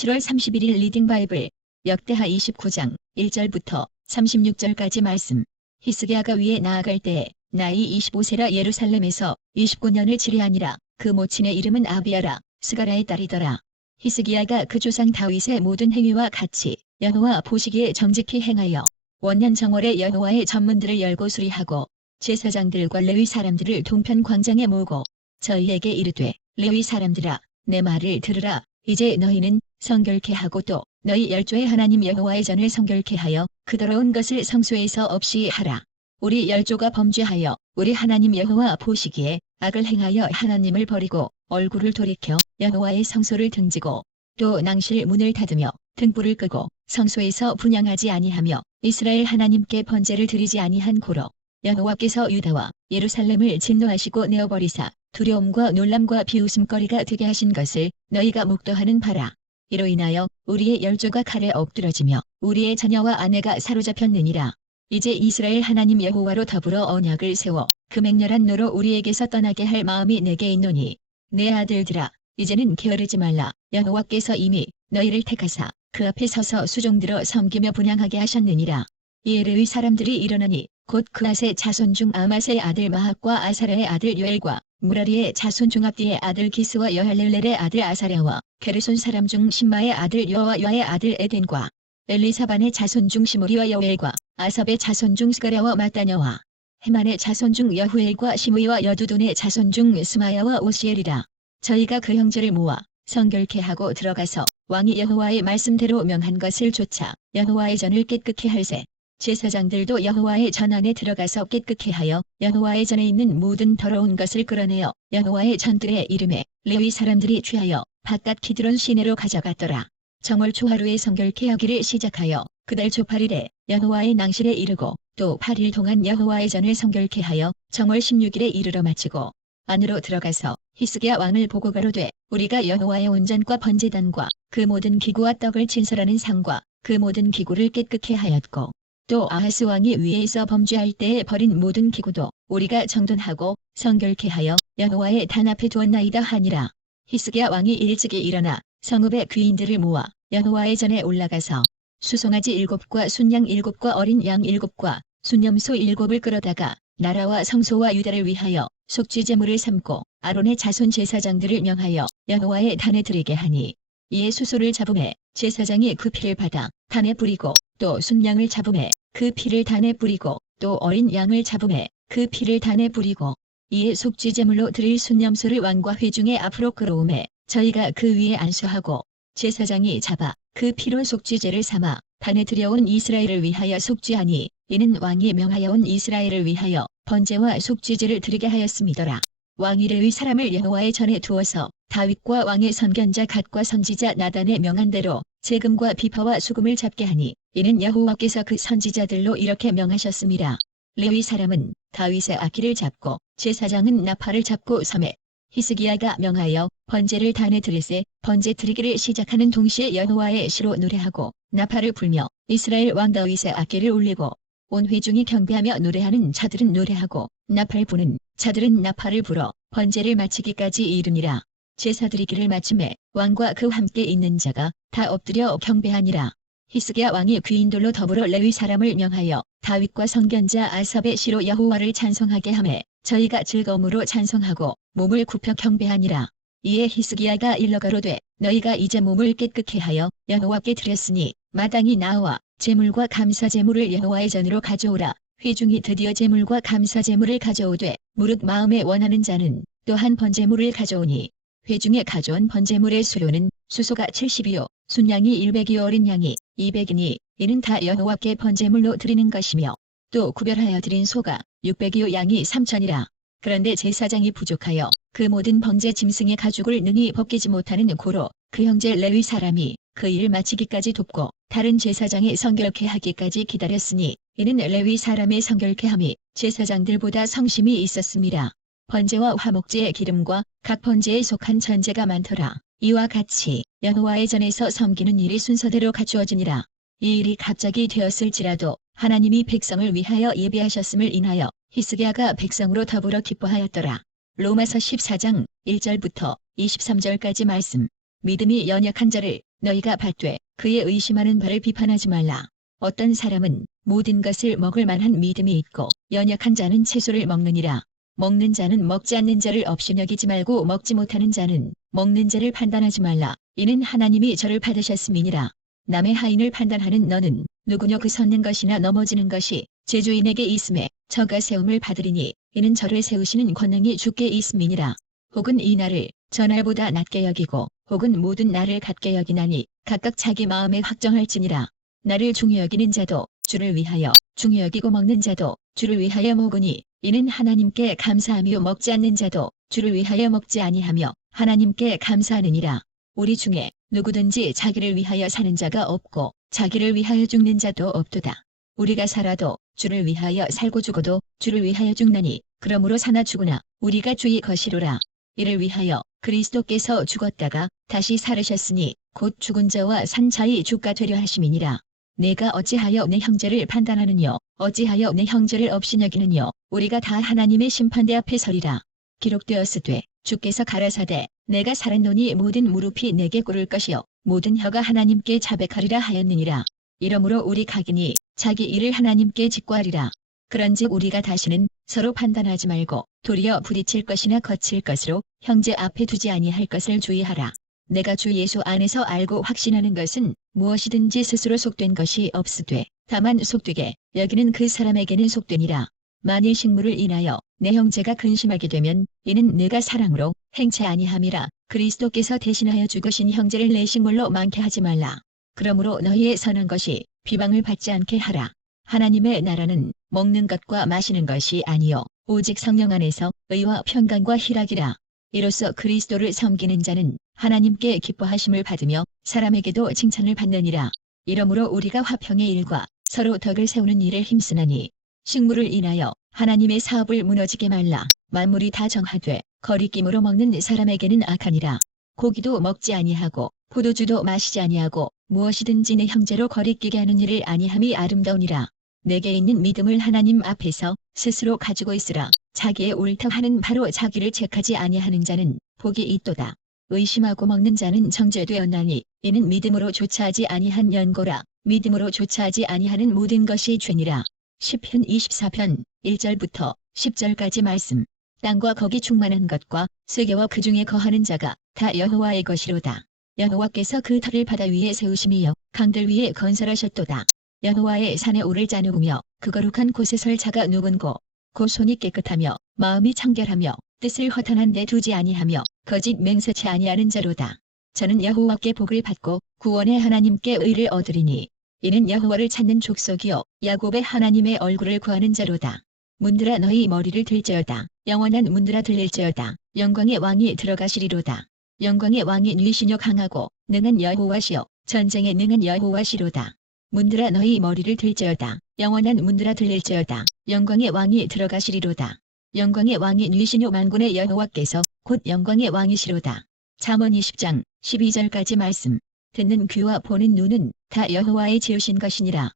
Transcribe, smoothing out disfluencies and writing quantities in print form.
7월 31일 리딩 바이블 역대하 29장 1절부터 36절까지 말씀. 히스기야가 위에 나아갈 때에 나이 25세라 예루살렘에서 29년을 치리하니라. 그 모친의 이름은 아비야라 스가랴의 딸이더라. 히스기야가 그 조상 다윗의 모든 행위와 같이 여호와 보시기에 정직히 행하여 원년 정월에 여호와의 전문들을 열고 수리하고 제사장들과 레위 사람들을 동편 광장에 모으고 저희에게 이르되, 레위 사람들아, 내 말을 들으라. 이제 너희는 성결케 하고 또 너희 열조의 하나님 여호와의 전을 성결케 하여 그 더러운 것을 성소에서 없이 하라. 우리 열조가 범죄하여 우리 하나님 여호와 보시기에 악을 행하여 하나님을 버리고 얼굴을 돌이켜 여호와의 성소를 등지고 또 낭실 문을 닫으며 등불을 끄고 성소에서 분향하지 아니하며 이스라엘 하나님께 번제를 드리지 아니한 고로 여호와께서 유다와 예루살렘을 진노하시고 내어버리사 두려움과 놀람과 비웃음거리가 되게 하신 것을 너희가 목도하는 바라. 이로 인하여 우리의 열조가 칼에 엎드러지며 우리의 자녀와 아내가 사로잡혔느니라. 이제 이스라엘 하나님 여호와로 더불어 언약을 세워 그 맹렬한 노로 우리에게서 떠나게 할 마음이 내게 있노니, 내 아들들아, 이제는 게으르지 말라. 여호와께서 이미 너희를 택하사 그 앞에 서서 수종들어 섬기며 분향하게 하셨느니라. 이에 레위 사람들이 일어나니 곧 그앗의 자손 중 아마스의 아들 마학과 아사랴의 아들 요엘과 무라리의 자손 중 압디의 아들 기스와 여할렐렐의 아들 아사랴와 게르손 사람 중 심마의 아들 여호와의 아들 에덴과 엘리사반의 자손 중 시므리와 여엘과 아삽의 자손 중 스가랴와 마따냐와 헤만의 자손 중 여후엘과 시므이와 여두둔의 자손 중 스마야와 오시엘이라. 저희가 그 형제를 모아 성결케 하고 들어가서 왕이 여호와의 말씀대로 명한 것을 좇아 여호와의 전을 깨끗게 할세. 제사장들도 여호와의 전 안에 들어가서 깨끗게 하여 여호와의 전에 있는 모든 더러운 것을 끌어내어 여호와의 전들의 이름에 레위 사람들이 취하여 바깥 기드론 시내로 가져갔더라. 정월 초하루에 성결케 하기를 시작하여 그달 초 8일에 여호와의 낭실에 이르고 또 8일 동안 여호와의 전을 성결케 하여 정월 16일에 이르러 마치고 안으로 들어가서 히스기야 왕을 보고 가로되, 우리가 여호와의 온전과 번제단과 그 모든 기구와 떡을 진설하는 상과 그 모든 기구를 깨끗게 하였고 또 아하스 왕이 위에 있어 범죄할 때에 버린 모든 기구도 우리가 정돈하고 성결케 하여 여호와의 단 앞에 두었나이다 하니라. 히스기야 왕이 일찍이 일어나 성읍의 귀인들을 모아 여호와의 전에 올라가서 수송아지 7과 순양 7과 어린 양 7과 순염소 7을 끌어다가 나라와 성소와 유다를 위하여 속죄 제물을 삼고 아론의 자손 제사장들을 명하여 여호와의 단에 드리게 하니, 이에 수소를 잡음에 제사장이 그 피를 받아 단에 뿌리고 또 순양을 잡음에 그 피를 단에 뿌리고 또 어린 양을 잡음에 그 피를 단에 뿌리고 이에 속죄 제물로 드릴 순염소를 왕과 회중의 앞으로 끌어오매 저희가 그 위에 안수하고 제사장이 잡아 그 피로 속죄제를 삼아 단에 들여온 이스라엘을 위하여 속죄하니, 이는 왕이 명하여 온 이스라엘을 위하여 번제와 속죄제를 드리게 하였음이더라. 왕이 레위 사람을 여호와의 전에 두어서 다윗과 왕의 선견자 갓과 선지자 나단의 명한 대로 세금과 비파와 수금을 잡게 하니, 이는 여호와께서 그 선지자들로 이렇게 명하셨음이라. 레위 사람은 다윗의 악기를 잡고 제사장은 나팔을 잡고 섬에 히스기야가 명하여 번제를 단에 드릴세. 번제 드리기를 시작하는 동시에 여호와의 시로 노래하고 나팔을 불며 이스라엘 왕 다윗의 악기를 울리고 온 회중이 경배하며 노래하는 자들은 노래하고 나팔 부는 자들은 나팔을 불어 번제를 마치기까지 이르니라. 제사 드리기를 마침에 왕과 그 함께 있는 자가 다 엎드려 경배하니라. 히스기야 왕이 귀인들로 더불어 레위 사람을 명하여 다윗과 선견자 아삽의 시로 여호와를 찬송하게 하매 저희가 즐거움으로 찬송하고 몸을 굽혀 경배하니라. 이에 히스기야가 일러 가로되, 너희가 이제 몸을 깨끗게 하여 여호와께 드렸으니 마땅히 나와 제물과 감사 제물을 여호와의 전으로 가져오라. 회중이 드디어 제물과 감사 제물을 가져오되 무릇 마음에 원하는 자는 또한 번제물을 가져오니, 회중에 가져온 번제물의 수요는 수소가 70이요 순양이 100이요 어린 양이 200이니 이는 다 여호와께 번제물로 드리는 것이며 또 구별하여 드린 소가 600이요 양이 3000이라. 그런데 제사장이 부족하여 그 모든 번제 짐승의 가죽을 능히 벗기지 못하는 고로 그 형제 레위 사람이 그 일을 마치기까지 돕고 다른 제사장이 성결케 하기까지 기다렸으니, 이는 레위 사람의 성결케 함이 제사장들보다 성심이 있었음이라. 번제와 화목제의 기름과 각 번제에 속한 전제가 많더라. 이와 같이 여호와의 전에서 섬기는 일이 순서대로 갖추어지니라. 이 일이 갑자기 되었을지라도 하나님이 백성을 위하여 예비하셨음을 인하여 히스기야가 백성으로 더불어 기뻐하였더라. 로마서 14장 1절부터 23절까지 말씀. 믿음이 연약한 자를 너희가 받되 그의 의심하는 바를 비판하지 말라. 어떤 사람은 모든 것을 먹을 만한 믿음이 있고 연약한 자는 채소를 먹느니라. 먹는 자는 먹지 않는 자를 없이 여기지 말고 먹지 못하는 자는 먹는 자를 판단하지 말라. 이는 하나님이 저를 받으셨음이니라. 남의 하인을 판단하는 너는 누구냐? 그 섰는 것이나 넘어지는 것이 제 주인에게 있음에 저가 세움을 받으리니 이는 저를 세우시는 권능이 주께 있음이니라. 혹은 이 날을 저 날보다 낮게 여기고 혹은 모든 날을 같게 여기나니 각각 자기 마음에 확정할지니라. 나를 중히 여기는 자도 주를 위하여 중히 여기고 먹는 자도 주를 위하여 먹으니 이는 하나님께 감사하며 먹지 않는 자도 주를 위하여 먹지 아니하며 하나님께 감사하느니라. 우리 중에 누구든지 자기를 위하여 사는 자가 없고 자기를 위하여 죽는 자도 없도다. 우리가 살아도 주를 위하여 살고 죽어도 주를 위하여 죽나니 그러므로 사나 죽으나 우리가 주의 것이로라. 이를 위하여 그리스도께서 죽었다가 다시 살으셨으니 곧 죽은 자와 산 자의 주가 되려 하심이니라. 내가 어찌하여 내 형제를 판단하느뇨? 어찌하여 내 형제를 없이 여기느뇨? 우리가 다 하나님의 심판대 앞에 서리라. 기록되었으되 주께서 가라사대 내가 살았노니 모든 무릎이 내게 꿇을 것이요 모든 혀가 하나님께 자백하리라 하였느니라. 이러므로 우리 각인이 자기 일을 하나님께 직고하리라. 그런즉 우리가 다시는 서로 판단하지 말고 도리어 부딪힐 것이나 거칠 것으로 형제 앞에 두지 아니할 것을 주의하라. 내가 주 예수 안에서 알고 확신하는 것은 무엇이든지 스스로 속된 것이 없으되 다만 속되게 여기는 그 사람에게는 속되니라. 만일 식물을 인하여 내 형제가 근심하게 되면 이는 내가 사랑으로 행치 아니함이라. 그리스도께서 대신하여 죽으신 형제를 내 식물로 많게 하지 말라. 그러므로 너희의 선한 것이 비방을 받지 않게 하라. 하나님의 나라는 먹는 것과 마시는 것이 아니요 오직 성령 안에서 의와 평강과 희락이라. 이로써 그리스도를 섬기는 자는 하나님께 기뻐하심을 받으며 사람에게도 칭찬을 받느니라. 이러므로 우리가 화평의 일과 서로 덕을 세우는 일에 힘쓰나니 식물을 인하여 하나님의 사업을 무너지게 말라. 만물이 다 정하되 거리낌으로 먹는 사람에게는 악하니라. 고기도 먹지 아니하고 포도주도 마시지 아니하고 무엇이든지 내 형제로 거리끼게 하는 일을 아니함이 아름다우니라. 내게 있는 믿음을 하나님 앞에서 스스로 가지고 있으라. 자기의 옳다 하는 바로 자기를 책하지 아니하는 자는 복이 있도다. 의심하고 먹는 자는 정죄되었나니 이는 믿음으로 조차하지 아니한 연고라. 믿음으로 조차하지 아니하는 모든 것이 죄니라. 시편 24편 1절부터 10절까지 말씀. 땅과 거기 충만한 것과 세계와 그 중에 거하는 자가 다 여호와의 것이로다. 여호와께서 그 터를 바다 위에 세우심이여 강들 위에 건설하셨도다. 여호와의 산에 오를 자 누구며 그 거룩한 곳에 설 자가 누군고? 곧 손이 깨끗하며 마음이 청결하며 뜻을 허탄한 데 두지 아니하며 거짓 맹세치 아니하는 자로다. 저는 여호와께 복을 받고 구원의 하나님께 의를 얻으리니 이는 여호와를 찾는 족속이요 야곱의 하나님의 얼굴을 구하는 자로다. 문들아 너희 머리를 들지어다. 영원한 문들아 들릴지어다. 영광의 왕이 들어가시리로다. 영광의 왕이 누이시뇨 강하고 능한 여호와시요 전쟁에 능한 여호와시로다. 문들아 너희 머리를 들지어다. 영원한 문들아 들릴지어다. 영광의 왕이 들어가시리로다. 영광의 왕이 누이시뇨 만군의 여호와께서 곧 영광의 왕이시로다. 잠언 20장 12절까지 말씀. 듣는 귀와 보는 눈은 다 여호와의 지으신 것이니라.